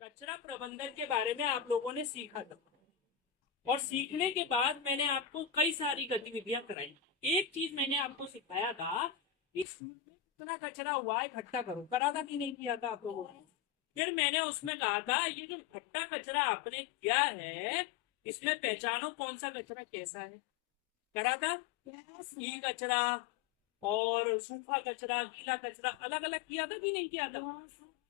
कचरा प्रबंधन के बारे में आप लोगों ने सीखा था और सीखने के बाद मैंने आपको कई सारी गतिविधियां कराई। एक चीज मैंने आपको सिखाया था कि कितना कचरा हुआ है इकट्ठा करो, करा था कि नहीं किया था आप लोगों ने? फिर मैंने उसमें कहा था ये जो इकट्ठा कचरा आपने किया है इसमें पहचानो कौन सा कचरा कैसा है। करा था? ई कचरा और सूखा कचरा, गीला कचरा अलग अलग किया था कि नहीं किया था?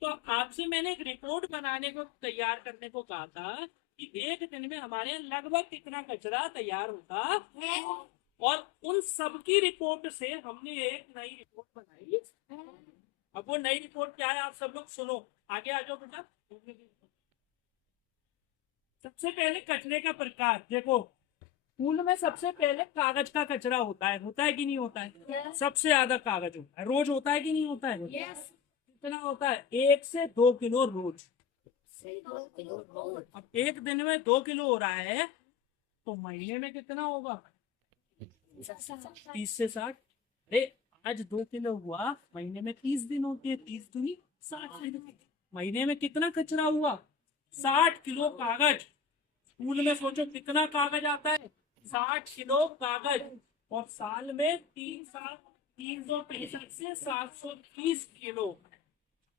तो आपसे मैंने एक रिपोर्ट बनाने को तैयार करने को कहा था कि एक दिन में हमारे यहाँ लगभग कितना कचरा तैयार होता, और उन सब की रिपोर्ट से हमने एक नई रिपोर्ट बनाई। अब वो नई रिपोर्ट क्या है आप सब लोग सुनो। आगे आ जाओ बेटा। सबसे पहले कचरे का प्रकार देखो। स्कूल में सबसे पहले कागज का कचरा होता है कि नहीं होता है? सबसे ज्यादा कागज होता है, रोज होता है कि नहीं होता है? कितना होता है? 1 से 2 किलो रोज। अब एक दिन में 2 किलो हो रहा है तो महीने में कितना होगा? 30 से 60। अरे आज 2 किलो हुआ, महीने में 30 दिन होते हैं, 30 दूनी 60 दिन। महीने में कितना कचरा हुआ? 60 किलो कागज। स्कूल में सोचो कितना कागज आता है? 60 किलो कागज। और साल में 3 साल 365 से 730 किलो।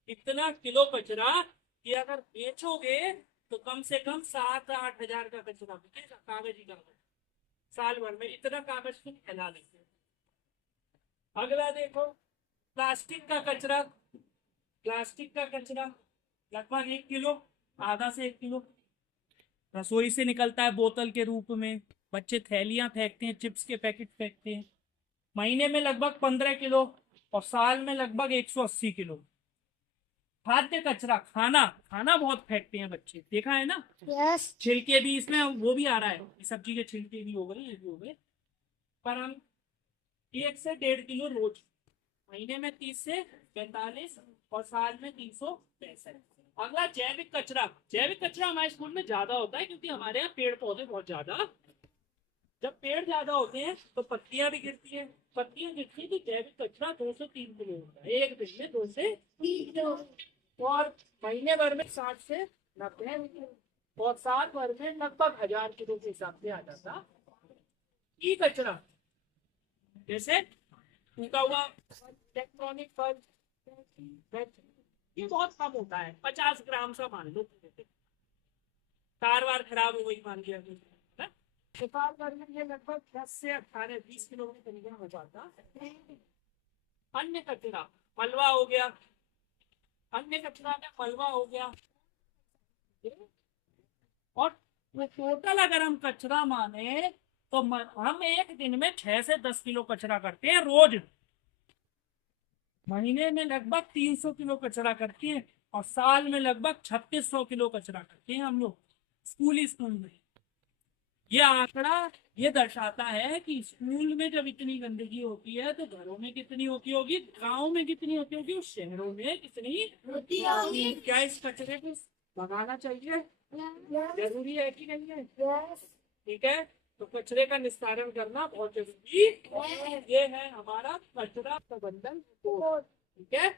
इतना किलो कचरा कि अगर बेचोगे तो कम से कम 7-8 हजार का कचरा बिकेगा, कागज ही कागज। साल भर में इतना कागज तुम फैला देते हो। अगला देखो, प्लास्टिक का कचरा। प्लास्टिक का कचरा लगभग 1 किलो, आधा से 1 किलो। रसोई से निकलता है बोतल के रूप में, बच्चे थैलियां फेंकते हैं, चिप्स के पैकेट फेंकते हैं। महीने में लगभग 15 किलो और साल में लगभग 180 किलो। खाद्य कचरा, खाना खाना बहुत फेंकते हैं बच्चे, देखा है ना? छिलके भी इसमें वो भी आ रहा है, सब्जी के छिलके भी हो गए, ये भी हो गए। पर हम 1 से 1.5 किलो रोज। महीने में 30 से 45 और साल में 365। अगला जैविक कचरा। जैविक कचरा हमारे स्कूल में ज्यादा होता है क्योंकि हमारे यहाँ पेड़ पौधे बहुत ज्यादा। जब पेड़ ज्यादा होते हैं तो पत्तियां भी गिरती हैं। पत्तियां गिरती है तो जैविक कचरा 2 से 3 किलो होता है एक दिन में, 2 से 3 किलो। और महीने भर में 60 से 90, और साल भर में लगभग 1000 किलो के हिसाब से आ जाता। ई कचरा जैसे टूटा हुआ इलेक्ट्रॉनिक फल, ये बहुत कम होता है, 50 ग्राम सा मान लो। तार वार खराब हो गई मान लिया है? तो साल भर में ये लगभग 10 से 18-20 किलो के करीब हो जाता। अन्य कचरा मलबा हो गया। अन्य कचरा में मलबा हो गया। और टोटल अगर हम कचरा माने तो हम एक दिन में 6 से 10 किलो कचरा करते हैं रोज। महीने में लगभग 300 किलो कचरा करते हैं और साल में लगभग 3600 किलो कचरा करते हैं हम लोग स्कूल में। ये आंकड़ा ये दर्शाता है कि स्कूल में जब इतनी गंदगी होती है तो घरों में कितनी होती होगी, गांव में कितनी होती होगी, और शहरों में कितनी होती होगी। क्या इस कचरे को भगाना चाहिए? जरूरी है कि नहीं है? ठीक है, तो कचरे का निस्तारण करना बहुत जरूरी है। ये है हमारा कचरा प्रबंधन कोर्स। ठीक है।